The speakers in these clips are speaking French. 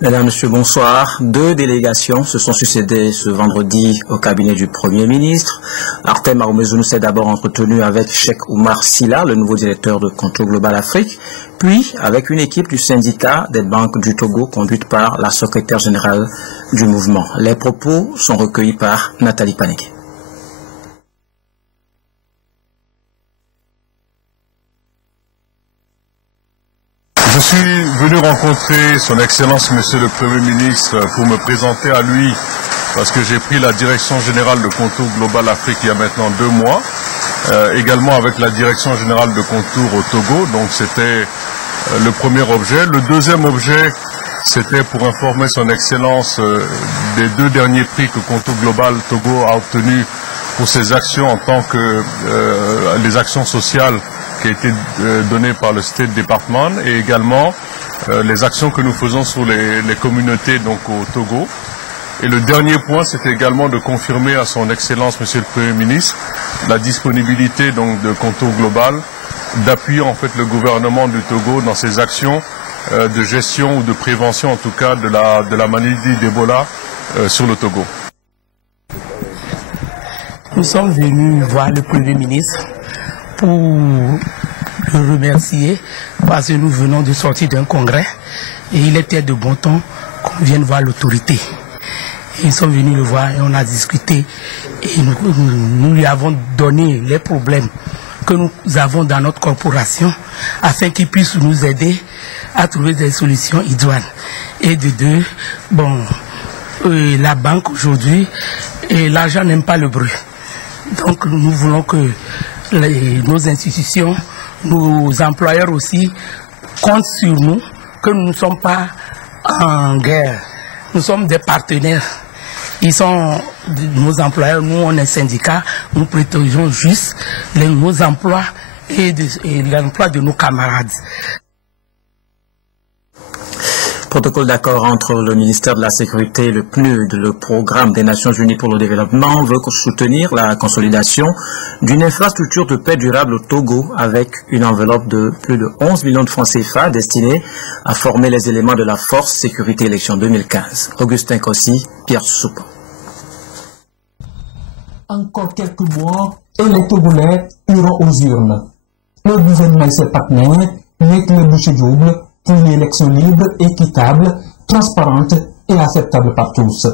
Mesdames, Messieurs, bonsoir. Deux délégations se sont succédées ce vendredi au cabinet du Premier ministre. Artem Aromezounou s'est d'abord entretenu avec Cheikh Oumar Silla, le nouveau directeur de Contour Global Afrique, puis avec une équipe du syndicat des banques du Togo conduite par la secrétaire générale du mouvement. Les propos sont recueillis par Nathalie Panegué. Je suis venu rencontrer son Excellence Monsieur le Premier ministre pour me présenter à lui parce que j'ai pris la direction générale de Contour Global Afrique il y a maintenant 2 mois, également avec la direction générale de Contour au Togo, donc c'était le premier objet. Le deuxième objet, c'était pour informer son Excellence des 2 derniers prix que Contour Global Togo a obtenus pour ses actions en tant que les actions sociales qui a été donné par le State Department et également les actions que nous faisons sur les communautés donc au Togo. Et le dernier point, c'était également de confirmer à son Excellence Monsieur le Premier ministre la disponibilité donc de Contour Global d'appuyer en fait le gouvernement du Togo dans ses actions de gestion ou de prévention en tout cas de la maladie d'Ebola sur le Togo. Nous sommes venus voir le Premier ministre pour le remercier parce que nous venons de sortir d'un congrès et il était de bon ton qu'on vienne voir l'autorité. Ils sont venus le voir et on a discuté et nous lui avons donné les problèmes que nous avons dans notre corporation afin qu'il puisse nous aider à trouver des solutions idoines. Et de deux, bon, la banque aujourd'hui, l'argent n'aime pas le bruit. Donc nous voulons que nos institutions, nos employeurs aussi comptent sur nous, que nous ne sommes pas en guerre. Nous sommes des partenaires. Ils sont nos employeurs, nous on est syndicats, nous protégeons juste nos emplois et l'emploi de nos camarades. Protocole d'accord entre le ministère de la Sécurité, le PNUD, le Programme des Nations Unies pour le Développement veut soutenir la consolidation d'une infrastructure de paix durable au Togo avec une enveloppe de plus de 11 millions de francs CFA destinée à former les éléments de la Force Sécurité Élection 2015. Augustin Kossi, Pierre Soupa. Encore quelques mois et les Togolais iront aux urnes. Le gouvernement et ses partenaires mettent le bouchée double pour une élection libre, équitable, transparente et acceptable par tous.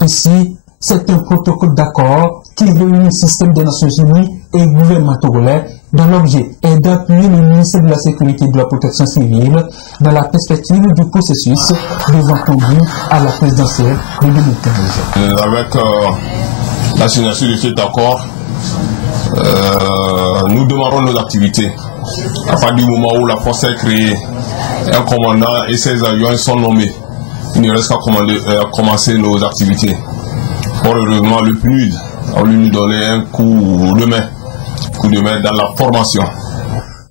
Ici, c'est un protocole d'accord qui réunit le système des Nations Unies et le gouvernement togolais dont l'objet est d'appuyer le ministère de la Sécurité et de la Protection civile dans la perspective du processus devant conduire à la présidentielle de 2015. Avec la signature de cet accord, nous démarrons nos activités. À partir du moment où la force est créée, un commandant et ses avions sont nommés. Il ne reste qu'à commencer nos activités. Heureusement, le PNUD a voulu nous donner un coup de main dans la formation.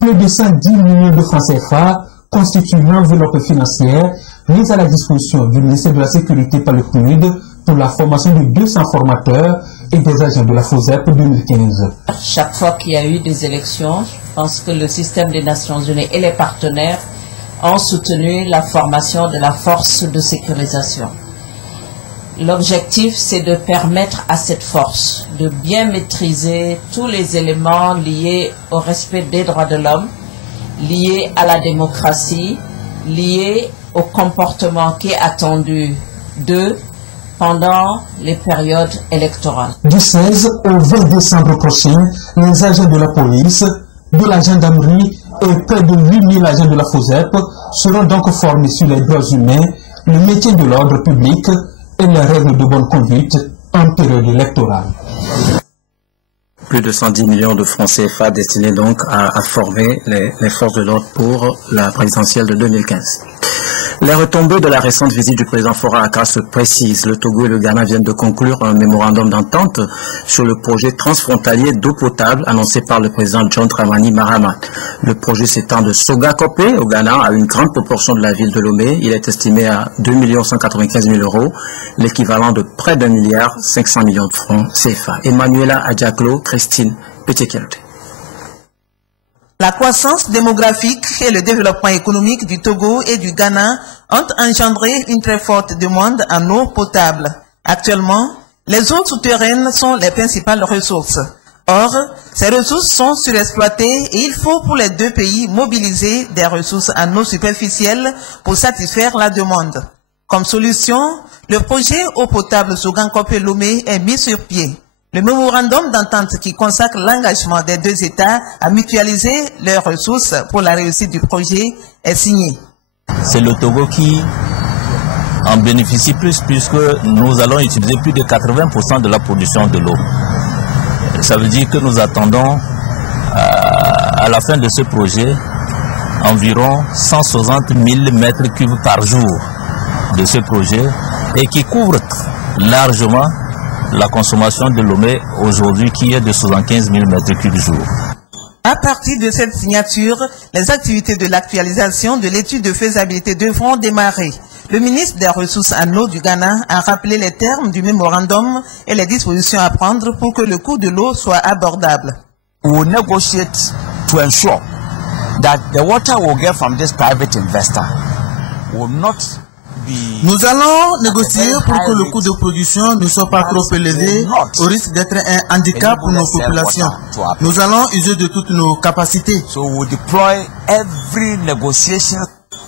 Plus de 110 millions de francs CFA constituent l'enveloppe financière mise à la disposition du ministère de la Sécurité par le PNUD pour la formation de 200 formateurs et des agents de la FOSEP 2015. Chaque fois qu'il y a eu des élections, je pense que le système des Nations Unies et les partenaires ont soutenu la formation de la force de sécurisation. L'objectif, c'est de permettre à cette force de bien maîtriser tous les éléments liés au respect des droits de l'homme, liés à la démocratie, liés au comportement qui est attendu d'eux pendant les périodes électorales. Du 16 au 20 décembre prochain, les agents de la police, de la gendarmerie et près de 8000 agents de la FOSEP seront donc formés sur les droits humains, le maintien de l'ordre public et les règles de bonne conduite en période électorale. Plus de 110 millions de francs CFA destinés donc à former les forces de l'ordre pour la présidentielle de 2015. Les retombées de la récente visite du président Faure à Accra se précisent. Le Togo et le Ghana viennent de conclure un mémorandum d'entente sur le projet transfrontalier d'eau potable annoncé par le président John Dramani Mahama. Le projet s'étend de Soga-Kopé au Ghana à une grande proportion de la ville de Lomé. Il est estimé à 2 195 000 €, l'équivalent de près d'1 milliard 500 millions de francs CFA. Emmanuela Adjaklo, Christine Pétier-Kelte. La croissance démographique et le développement économique du Togo et du Ghana ont engendré une très forte demande en eau potable. Actuellement, les eaux souterraines sont les principales ressources. Or, ces ressources sont surexploitées et il faut pour les deux pays mobiliser des ressources en eau superficielle pour satisfaire la demande. Comme solution, le projet eau potable Sougankopé-Lomé est mis sur pied. Le mémorandum d'entente qui consacre l'engagement des deux États à mutualiser leurs ressources pour la réussite du projet est signé. C'est le Togo qui en bénéficie plus puisque nous allons utiliser plus de 80% de la production de l'eau. Ça veut dire que nous attendons à la fin de ce projet environ 160 000 mètres cubes par jour de ce projet et qui couvre largement la consommation de Lomé aujourd'hui qui est de 75 000 mètres cubes jour. À partir de cette signature, les activités de l'actualisation de l'étude de faisabilité devront démarrer. Le ministre des Ressources en eau du Ghana a rappelé les termes du mémorandum et les dispositions à prendre pour que le coût de l'eau soit abordable. We will negotiate to ensure that the water we'll get from this private investor will not be... Nous allons négocier pour que le coût de production ne soit pas trop élevé au risque d'être un handicap pour nos populations. Nous allons user de toutes nos capacités. So we will deploy every negotiation.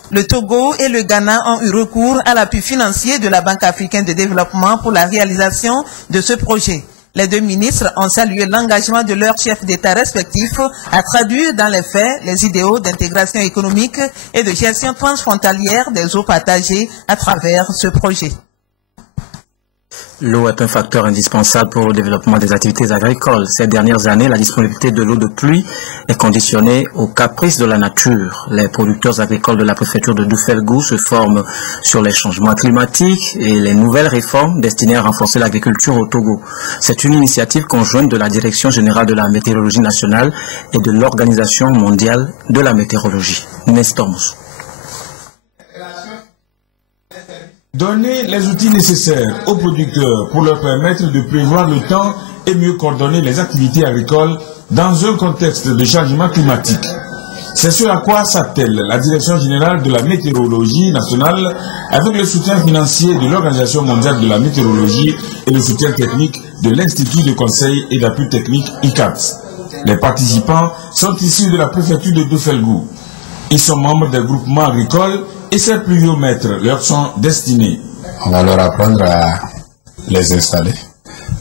Le Togo et le Ghana ont eu recours à l'appui financier de la Banque africaine de développement pour la réalisation de ce projet. Les deux ministres ont salué l'engagement de leurs chefs d'État respectifs à traduire dans les faits les idéaux d'intégration économique et de gestion transfrontalière des eaux partagées à travers ce projet. L'eau est un facteur indispensable pour le développement des activités agricoles. Ces dernières années, la disponibilité de l'eau de pluie est conditionnée aux caprices de la nature. Les producteurs agricoles de la préfecture de Doufelgou se forment sur les changements climatiques et les nouvelles réformes destinées à renforcer l'agriculture au Togo. C'est une initiative conjointe de la Direction générale de la météorologie nationale et de l'Organisation mondiale de la météorologie. Nestor Moussou. Donner les outils nécessaires aux producteurs pour leur permettre de prévoir le temps et mieux coordonner les activités agricoles dans un contexte de changement climatique. C'est ce à quoi s'attelle la Direction générale de la météorologie nationale avec le soutien financier de l'Organisation mondiale de la météorologie et le soutien technique de l'Institut de conseil et d'appui technique ICAT. Les participants sont issus de la préfecture de Doufelgou. Ils sont membres des groupements agricoles et ces pluviomètres leur sont destinés. On va leur apprendre à les installer,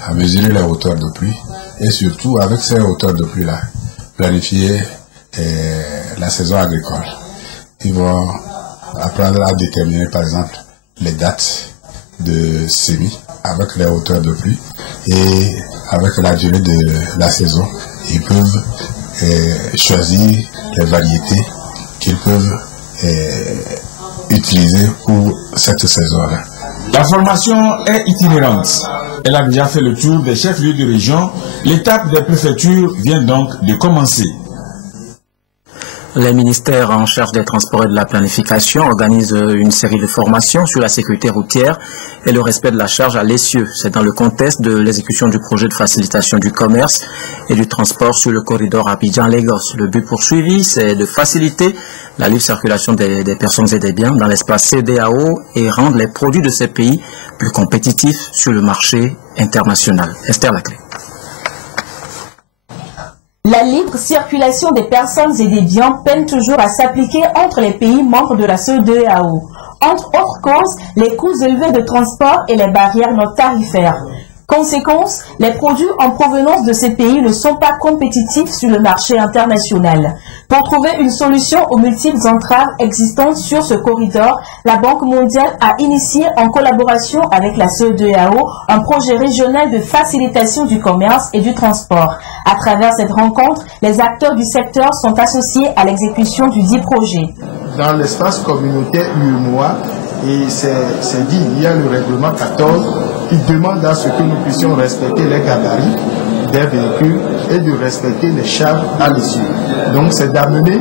à mesurer les hauteurs de pluie et surtout avec ces hauteurs de pluie-là, planifier la saison agricole. Ils vont apprendre à déterminer par exemple les dates de semis avec les hauteurs de pluie et avec la durée de la saison. Ils peuvent choisir les variétés qu'ils peuvent utiliser pour cette saison-là. La formation est itinérante. Elle a déjà fait le tour des chefs-lieux de région. L'étape des préfectures vient donc de commencer. Les ministères en charge des transports et de la planification organisent une série de formations sur la sécurité routière et le respect de la charge à l'essieu. C'est dans le contexte de l'exécution du projet de facilitation du commerce et du transport sur le corridor Abidjan-Lagos. Le but poursuivi, c'est de faciliter la libre circulation des personnes et des biens dans l'espace CEDEAO et rendre les produits de ces pays plus compétitifs sur le marché international. Esther Laclé. La libre circulation des personnes et des biens peine toujours à s'appliquer entre les pays membres de la CEDEAO. Entre autres causes, les coûts élevés de transport et les barrières non tarifaires. Conséquence, les produits en provenance de ces pays ne sont pas compétitifs sur le marché international. Pour trouver une solution aux multiples entraves existantes sur ce corridor, la Banque mondiale a initié en collaboration avec la CEDEAO un projet régional de facilitation du commerce et du transport. À travers cette rencontre, les acteurs du secteur sont associés à l'exécution du dit projet. Dans l'espace communautaire UEMOA, et c'est dit, il y a le règlement 14 qui demande à ce que nous puissions respecter les gabarits des véhicules et de respecter les charges à l'essieu. Donc c'est d'amener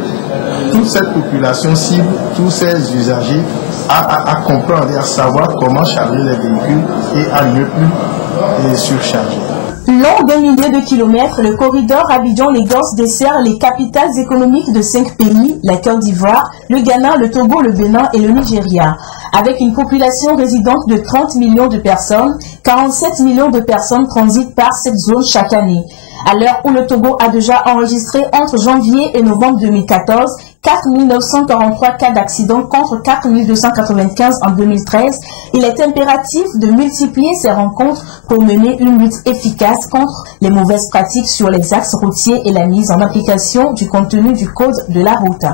toute cette population cible, tous ces usagers à comprendre et à savoir comment charger les véhicules et à ne plus surcharger. Long d'un millier de kilomètres, le corridor Abidjan-Lagos dessert les capitales économiques de 5 pays, la Côte d'Ivoire, le Ghana, le Togo, le Bénin et le Nigeria. Avec une population résidente de 30 millions de personnes, 47 millions de personnes transitent par cette zone chaque année. À l'heure où le Togo a déjà enregistré entre janvier et novembre 2014 4 943 cas d'accidents contre 4 295 en 2013, il est impératif de multiplier ces rencontres pour mener une lutte efficace contre les mauvaises pratiques sur les axes routiers et la mise en application du contenu du code de la route.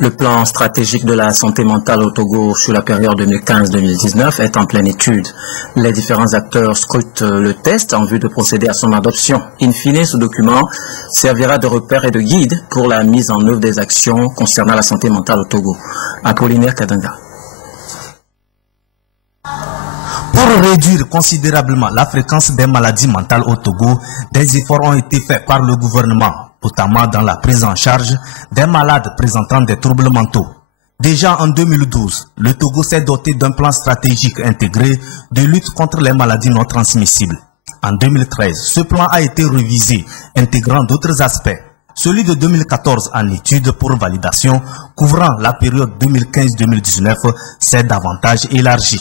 Le plan stratégique de la santé mentale au Togo sur la période 2015-2019 est en pleine étude. Les différents acteurs scrutent le test en vue de procéder à son adoption. In fine, ce document servira de repère et de guide pour la mise en œuvre des actions concernant la santé mentale au Togo. Apollinaire Kadanga. Pour réduire considérablement la fréquence des maladies mentales au Togo, des efforts ont été faits par le gouvernement, notamment dans la prise en charge des malades présentant des troubles mentaux. Déjà en 2012, le Togo s'est doté d'un plan stratégique intégré de lutte contre les maladies non transmissibles. En 2013, ce plan a été révisé, intégrant d'autres aspects. Celui de 2014 en étude pour validation, couvrant la période 2015-2019, s'est davantage élargi.